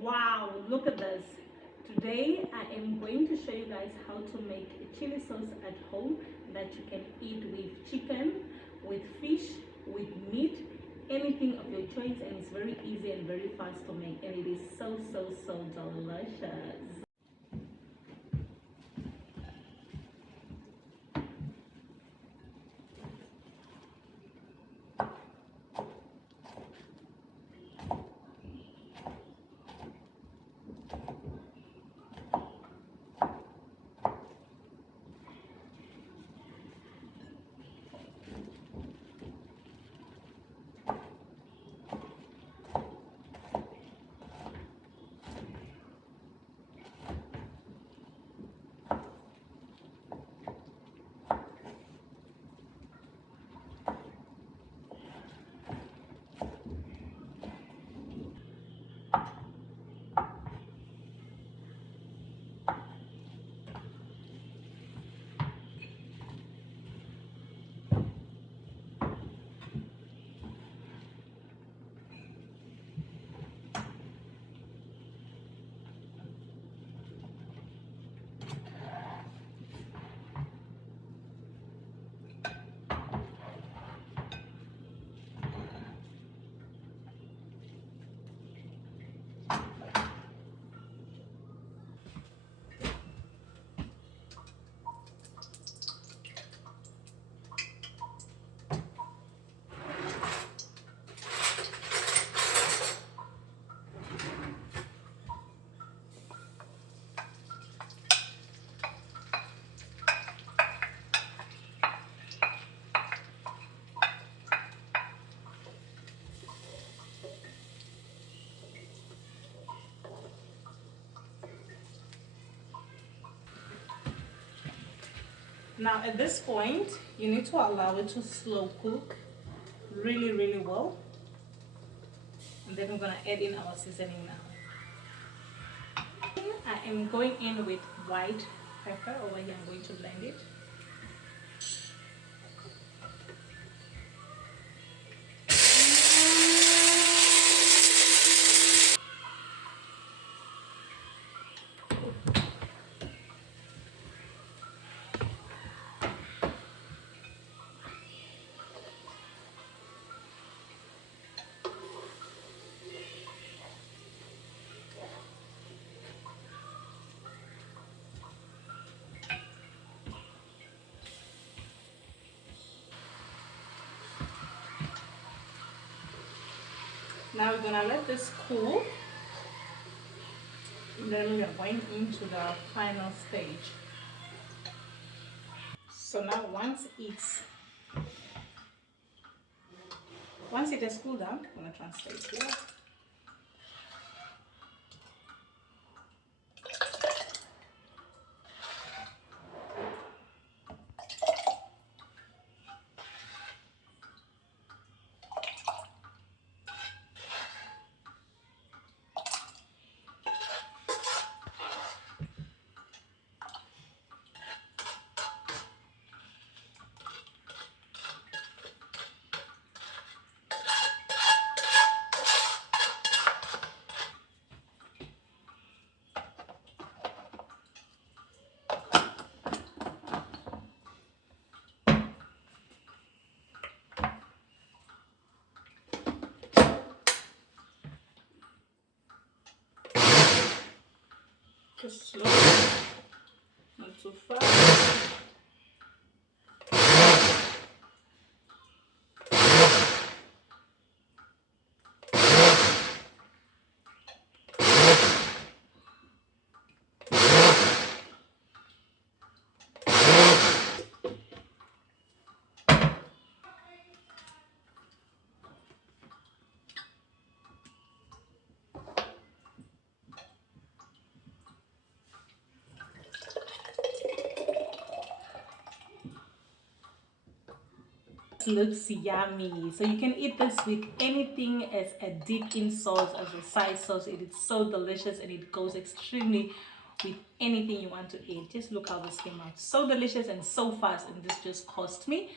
Wow, look at this. Today I am going to show you guys how to make a chili sauce at home that you can eat with chicken, with fish, with meat, anything of your choice, and it's very easy and very fast to make, and it is so delicious. Now at this point, you need to allow it to slow cook really well. And then we're gonna add in our seasoning now. I am going in with white pepper over here. I'm going to blend it. Now we're gonna let this cool. And then we are going into the final stage. So now once it has cooled down, I'm gonna translate here. Just slow, not too fast. Looks yummy, so you can eat this with anything as a dip in sauce, as a side sauce. It is so delicious and it goes extremely with anything you want to eat. Just look how this came out, so delicious and so fast, and this just cost me